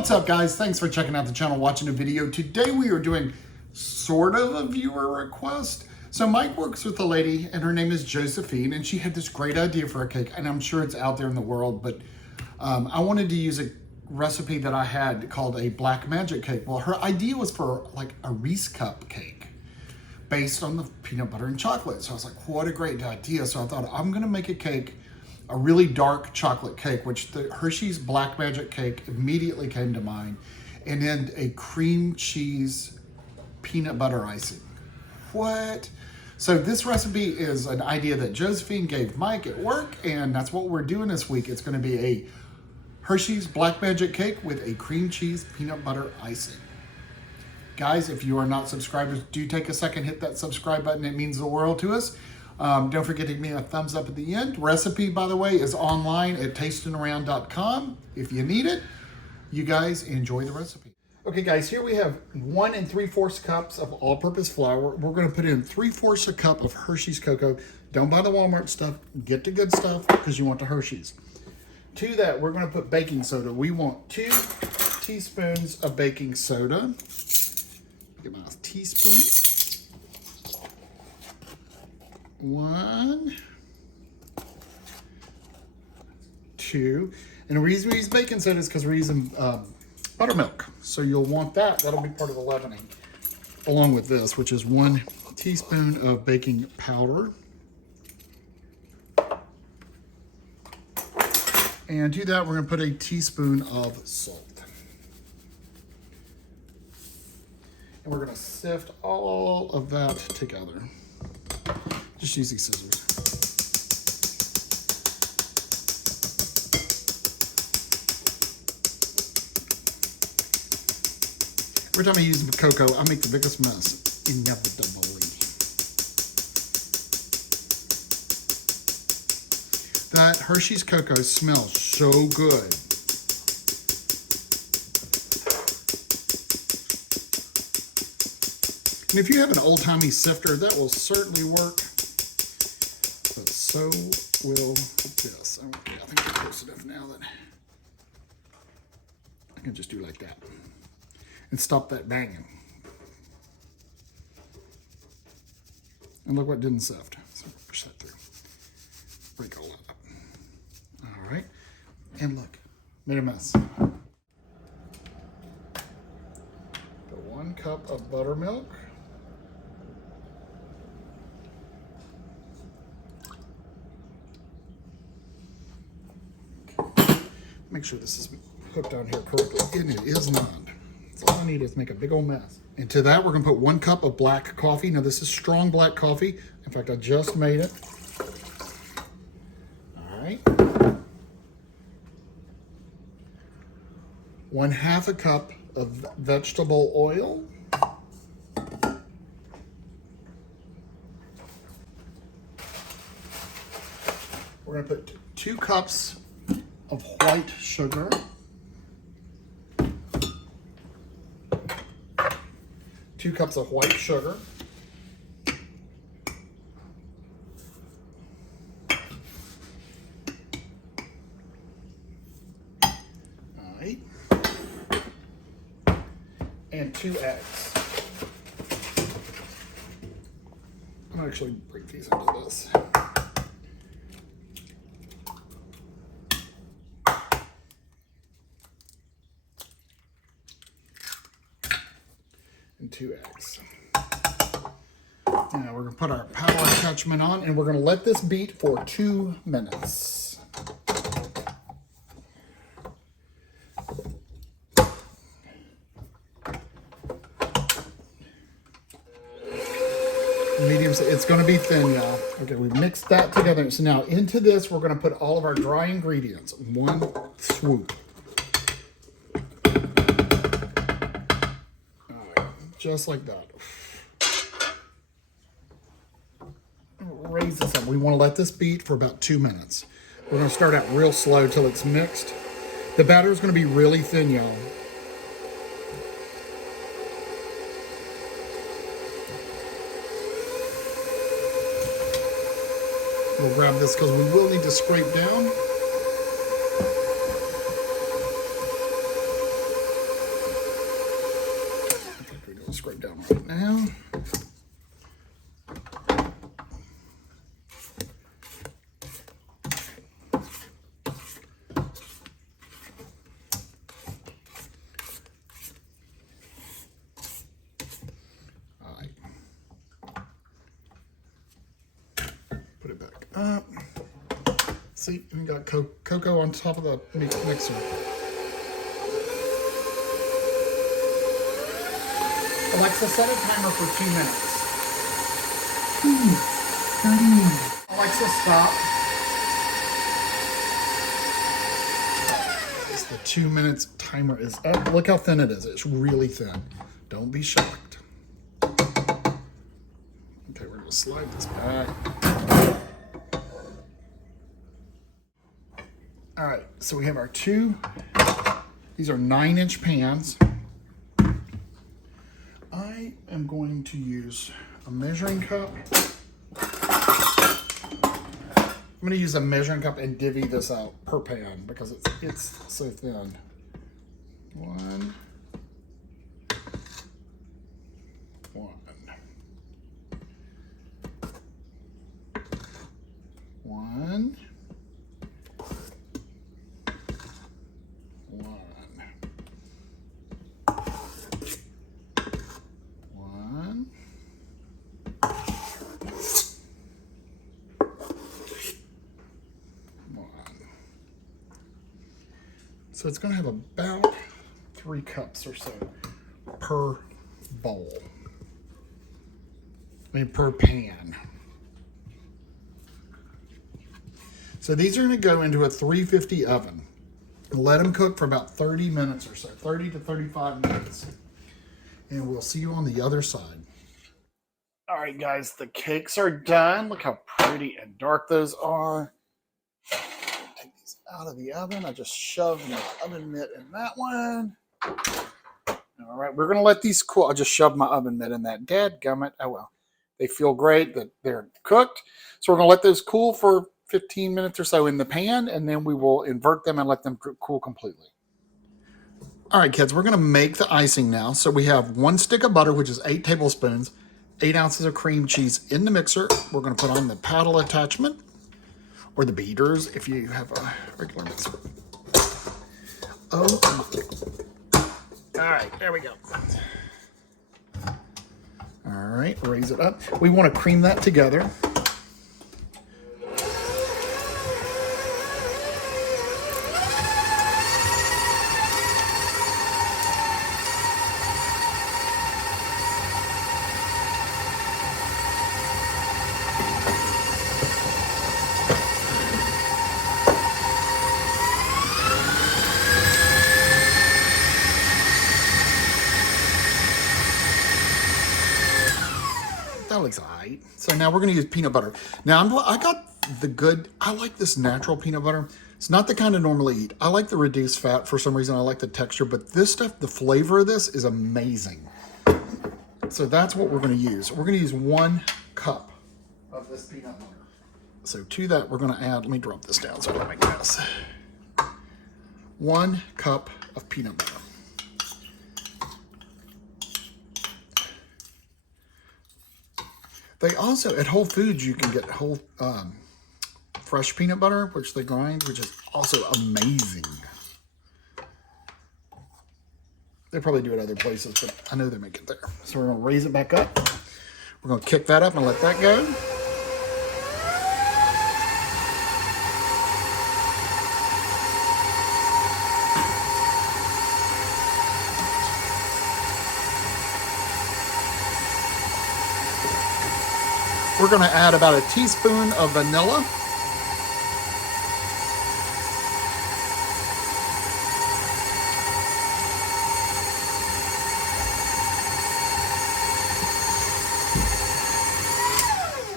What's up, guys? Thanks for checking out the channel, watching a video. Today we are doing sort of a viewer request. So Mike works with a lady and her name is Josephine, and she had this great idea for a cake, and I'm sure it's out there in the world, but I wanted to use a recipe that I had called a black magic cake. Well, her idea was for like a Reese cup cake based on the peanut butter and chocolate. So I was like, what a great idea. So I thought, I'm gonna make a cake, a really dark chocolate cake, which the Hershey's Black Magic Cake immediately came to mind, and then a cream cheese peanut butter icing. What? So this recipe is an idea that Josephine gave Mike at work, and that's what we're doing this week. It's gonna be a Hershey's Black Magic Cake with a cream cheese peanut butter icing. Guys, if you are not subscribers, do take a second, hit that subscribe button. It means the world to us. Don't forget to give me a thumbs up at the end. Recipe, by the way, is online at tastingaround.com. If you need it, you guys enjoy the recipe. Okay, guys, here we have 1 3/4 cups of all-purpose flour. We're going to put in 3/4 a cup of Hershey's Cocoa. Don't buy the Walmart stuff. Get the good stuff because you want the Hershey's. To that, we're going to put baking soda. We want 2 teaspoons of baking soda. Get my teaspoon. 1, 2, and the reason we use baking soda is because we're using buttermilk. So you'll want that. That'll be part of the leavening, along with this, which is 1 teaspoon of baking powder. And to that, we're going to put a teaspoon of salt. And we're going to sift all of that together. Just use these scissors. Every time I use cocoa, I make the biggest mess, inevitably. That Hershey's Cocoa smells so good. And if you have an old-timey sifter, that will certainly work. But so will this. Okay, I think I'm close enough now that I can just do like that and stop that banging. And look what didn't sift. So push that through. Break all that up. All right. And look, made a mess. Put 1 cup of buttermilk. Make sure this is hooked on here correctly, and it is not. So all I need is make a big old mess. And to that, we're gonna put 1 cup of black coffee. Now this is strong black coffee. In fact, I just made it. All right. 1/2 cup of vegetable oil. We're gonna put 2 cups of white sugar, 2 cups of white sugar, all right, and 2 eggs. I'll actually break these into this. And 2 eggs. Now we're going to put our power attachment on, and we're going to let this beat for 2 minutes. Medium, it's going to be thin, y'all. Okay, we mixed that together. So now into this, we're going to put all of our dry ingredients. 1 swoop. Just like that. Raise this up. We want to let this beat for about 2 minutes. We're going to start out real slow till it's mixed. The batter is going to be really thin, y'all. We'll grab this because we will need to scrape down. scrape down right now. All right. Put it back up. See, we got cocoa on top of the mixer. Alexa, set a timer for 2 minutes. 30 minutes. Alexa, stop. The 2 minutes timer is up. Look how thin it is. It's really thin. Don't be shocked. Okay, we're gonna slide this back. All right, so we have our these are 9-inch pans. I am going to use a measuring cup. I'm going to use a measuring cup and divvy this out per pan because it's so thin. 1. So it's going to have about 3 cups or so per bowl. Per pan. So these are going to go into a 350 oven. Let them cook for about 30 minutes or so, 30 to 35 minutes. And we'll see you on the other side. All right, guys, the cakes are done. Look how pretty and dark those are. Take these out of the oven. I just shoved my oven mitt in that one. All right, we're going to let these cool. I just shoved my oven mitt in that. Dadgummit. Oh, well. They feel great that they're cooked. So we're going to let those cool for 15 minutes or so in the pan, and then we will invert them and let them cool completely. All right, kids, we're going to make the icing now. So we have 1 stick of butter, which is 8 tablespoons, 8 ounces of cream cheese in the mixer. We're going to put on the paddle attachment, or the beaters if you have a regular mixer. Oh, all right, there we go. All right, raise it up. We want to cream that together. That looks all right. So now we're going to use peanut butter. Now I got I like this natural peanut butter. It's not the kind I normally eat. I like the reduced fat for some reason. I like the texture, but this stuff, the flavor of this is amazing. So that's what we're going to use. We're going to use 1 cup of this peanut butter. So to that, we're going to add, let me drop this down so I don't make a mess. 1 cup of peanut butter. They also, at Whole Foods, you can get fresh peanut butter, which they grind, which is also amazing. They probably do it other places, but I know they make it there. So we're going to raise it back up. We're going to kick that up and let that go. We're going to add about a teaspoon of vanilla.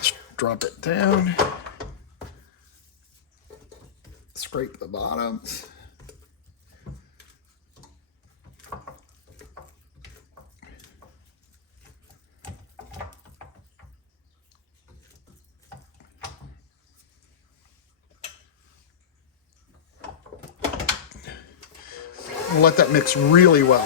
Just drop it down. Scrape the bottoms. We'll let that mix really well.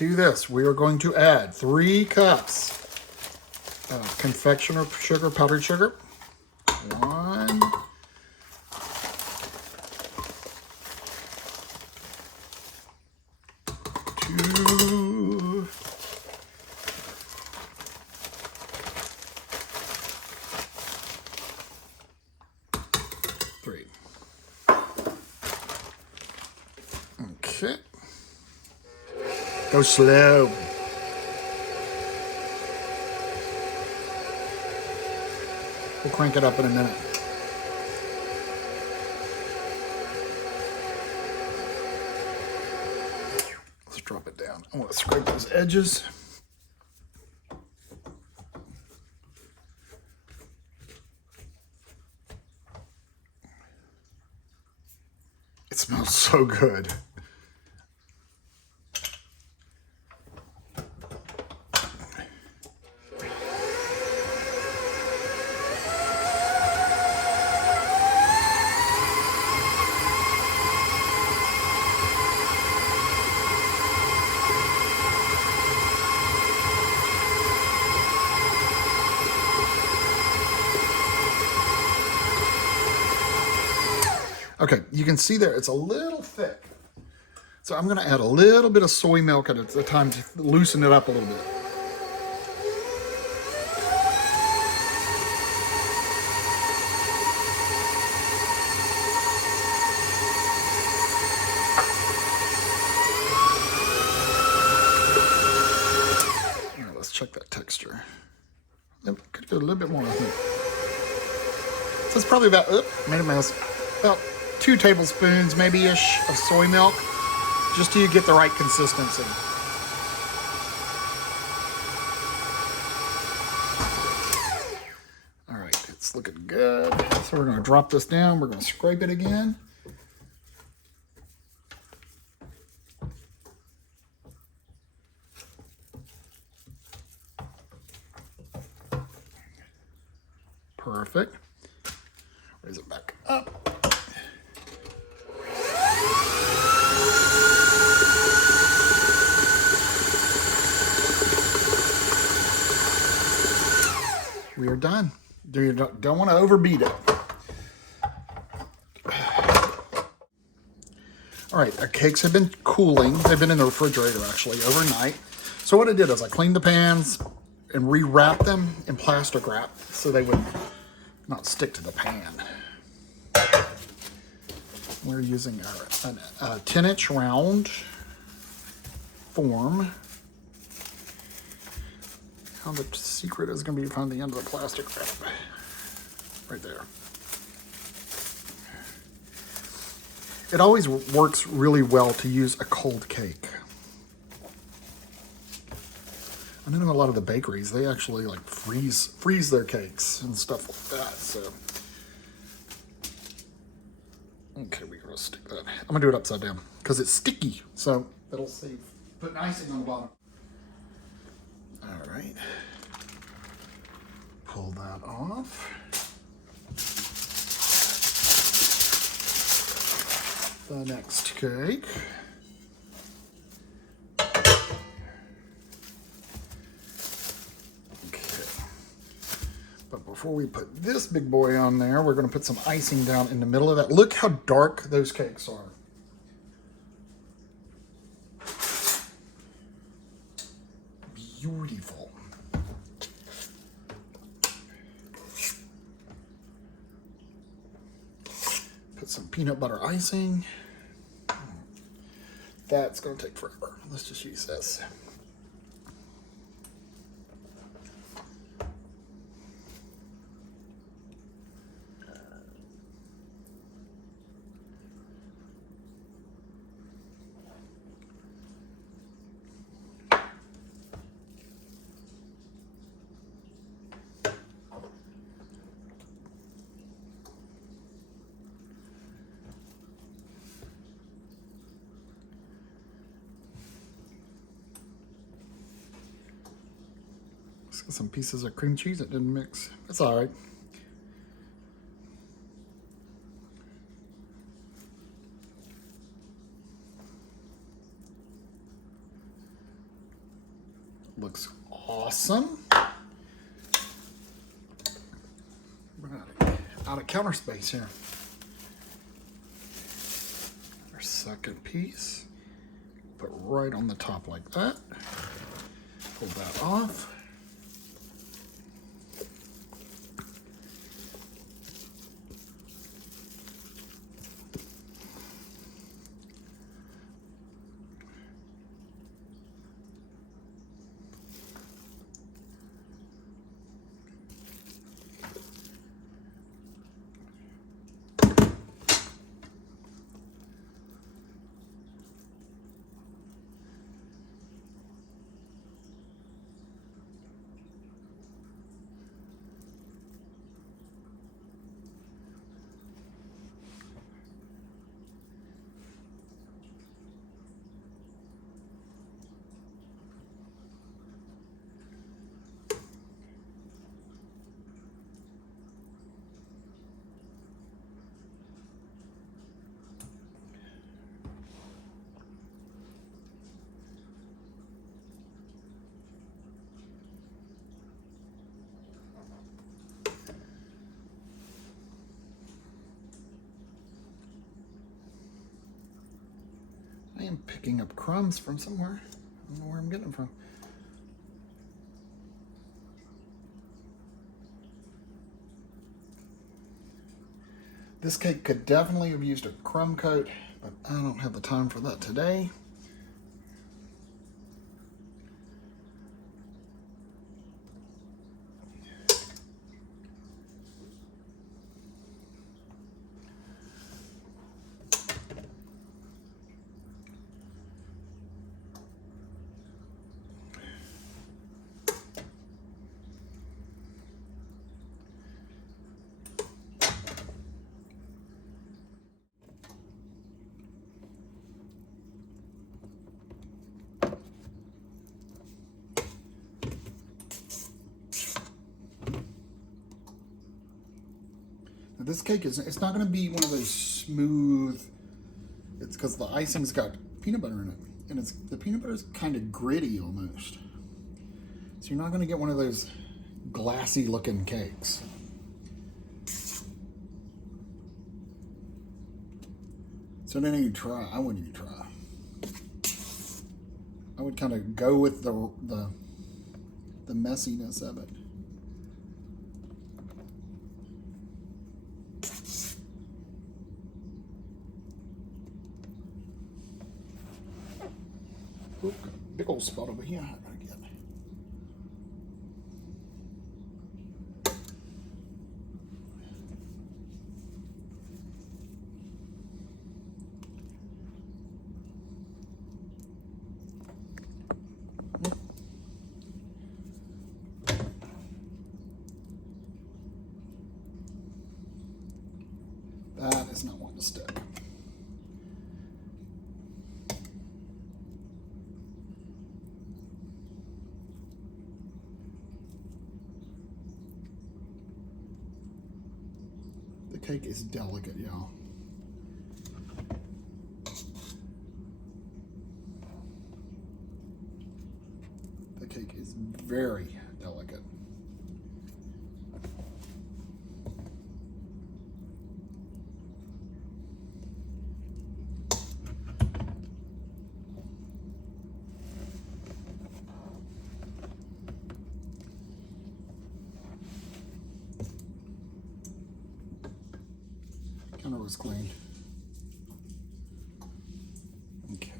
to this, we are going to add 3 cups of confectioner sugar, powdered sugar. 1, 2, 3. Okay. Go slow. We'll crank it up in a minute. Let's drop it down. I want to scrape those edges. It smells so good. Okay, you can see there, it's a little thick. So I'm gonna add a little bit of soy milk at a time to loosen it up a little bit. All right, let's check that texture. Could go a little bit more, I think. So it's probably about, made a mess, about 2 tablespoons maybe-ish of soy milk, just till you get the right consistency. All right, it's looking good. So we're gonna drop this down, we're gonna scrape it again. Perfect. Raise it back up. We are done. You don't want to overbeat it. All right, our cakes have been cooling. They've been in the refrigerator actually overnight. So what I did is I cleaned the pans and rewrapped them in plastic wrap so they would not stick to the pan. We're using a 10-inch round form. Now the secret is going to be to find the end of the plastic wrap. Right there. It always works really well to use a cold cake. I know a lot of the bakeries, they actually like freeze their cakes and stuff like that, so. Okay, we're gonna stick that. I'm gonna do it upside down because it's sticky, so it'll save putting icing on the bottom. All right, pull that off. The next cake. But before we put this big boy on there, we're going to put some icing down in the middle of that. Look how dark those cakes are. Beautiful. Put some peanut butter icing. That's going to take forever. Let's just use this. Some pieces of cream cheese that didn't mix. That's all right. Looks awesome. We're out of counter space here. Our second piece. Put right on the top like that. Pull that off. I am picking up crumbs from somewhere. I don't know where I'm getting them from. This cake could definitely have used a crumb coat, but I don't have the time for that today. Now this cake it's not going to be one of those smooth. It's because the icing's got peanut butter in it, and the peanut butter is kind of gritty almost. So you're not going to get one of those glassy looking cakes. So then you try. I wouldn't even try. I would kind of go with the messiness of it. Oop, got a big old spot over here. I gotta get it. That is not wanting to stick. The cake is delicate, y'all. The cake is very delicate. Counter was clean. Okay.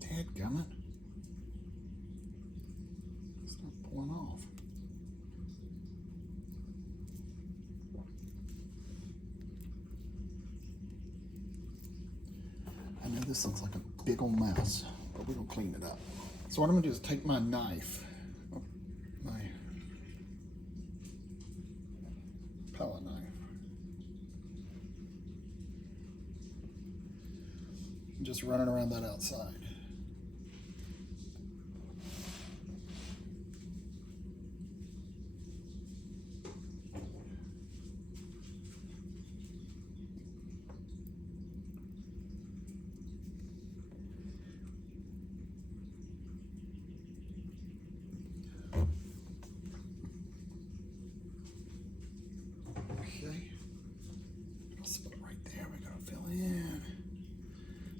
Dadgummit. It's not pulling off. This looks like a big old mess, but we're gonna clean it up. So what I'm gonna do is take my knife, my palette knife, and just run it around that outside.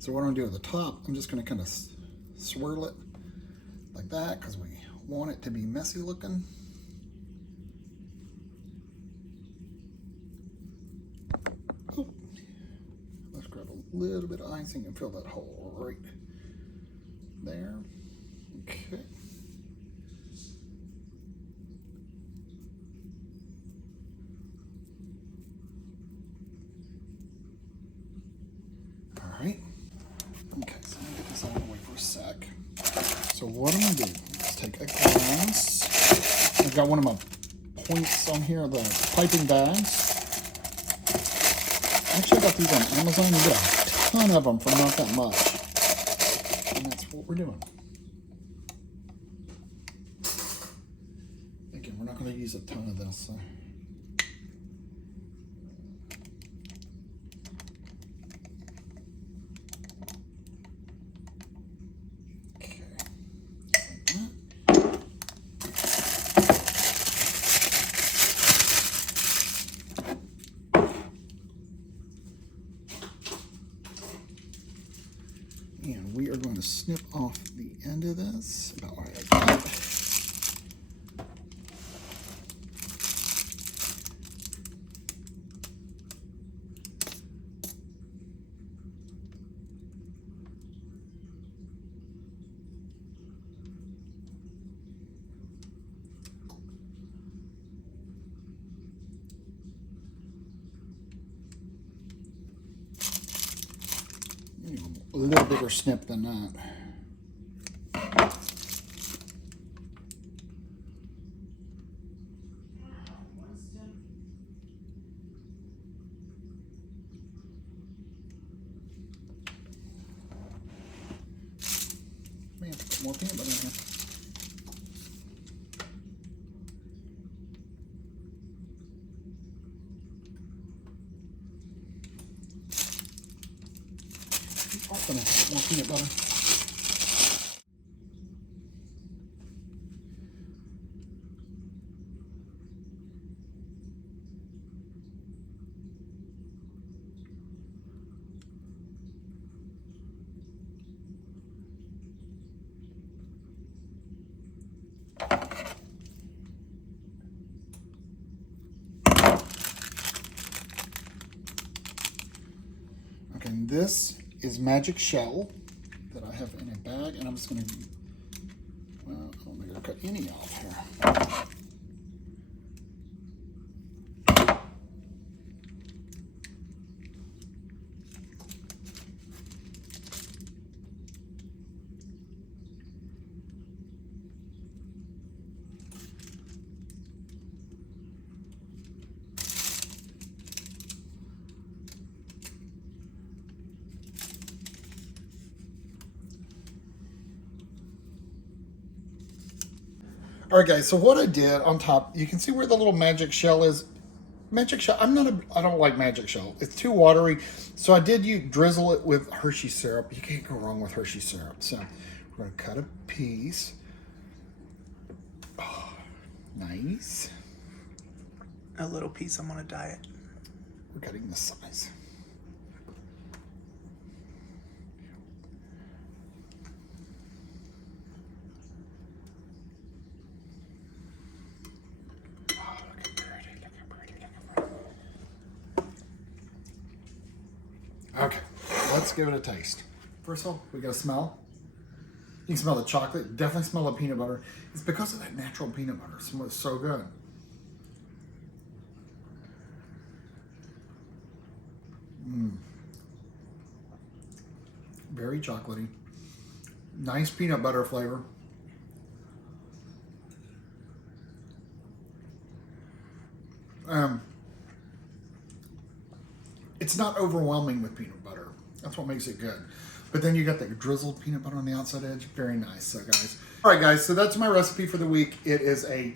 So what I'm gonna do at the top, I'm just gonna kind of swirl it like that because we want it to be messy looking. Oh. Let's grab a little bit of icing and fill that hole right there. Okay. All right. Okay, so I'm gonna get this out of the way for a sec. So what I'm gonna do is take a glass. I've got one of my points on here, the piping bags. I actually got these on Amazon. You get a ton of them for not that much. And that's what we're doing. Again, we're not gonna use a ton of this. So. And we are going to snip off the end of this, about like that. A little bigger snip than that. May have to put more peanut butter in here. I'm gonna put more peanut butter. Okay, and this is magic shell that I have in a bag, and I'm just going to, well, I'm not going to cut any off here. All right, guys, so what I did on top, you can see where the little magic shell is. Magic shell, I don't like magic shell. It's too watery. So I did drizzle it with Hershey syrup. You can't go wrong with Hershey syrup. So we're gonna cut a piece. Oh, nice. A little piece, I'm on a diet. We're cutting this size. Okay, let's give it a taste. First of all, we got a smell. You can smell the chocolate, definitely smell the peanut butter. It's because of that natural peanut butter. It smells so good. very chocolatey. Nice peanut butter flavor. It's not overwhelming with peanut butter. That's what makes it good. But then you got the drizzled peanut butter on the outside edge. Very nice. So guys. All right, guys. So that's my recipe for the week. It is a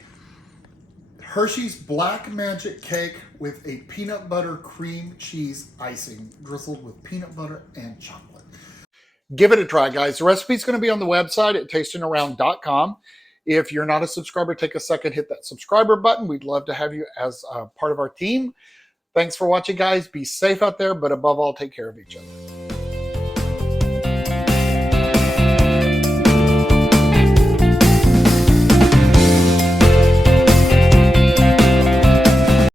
Hershey's Black Magic Cake with a peanut butter cream cheese icing drizzled with peanut butter and chocolate. Give it a try, guys. The recipe's going to be on the website at tastingaround.com. If you're not a subscriber, take a second, hit that subscriber button. We'd love to have you as part of our team. Thanks for watching, guys. Be safe out there, but above all, take care of each other.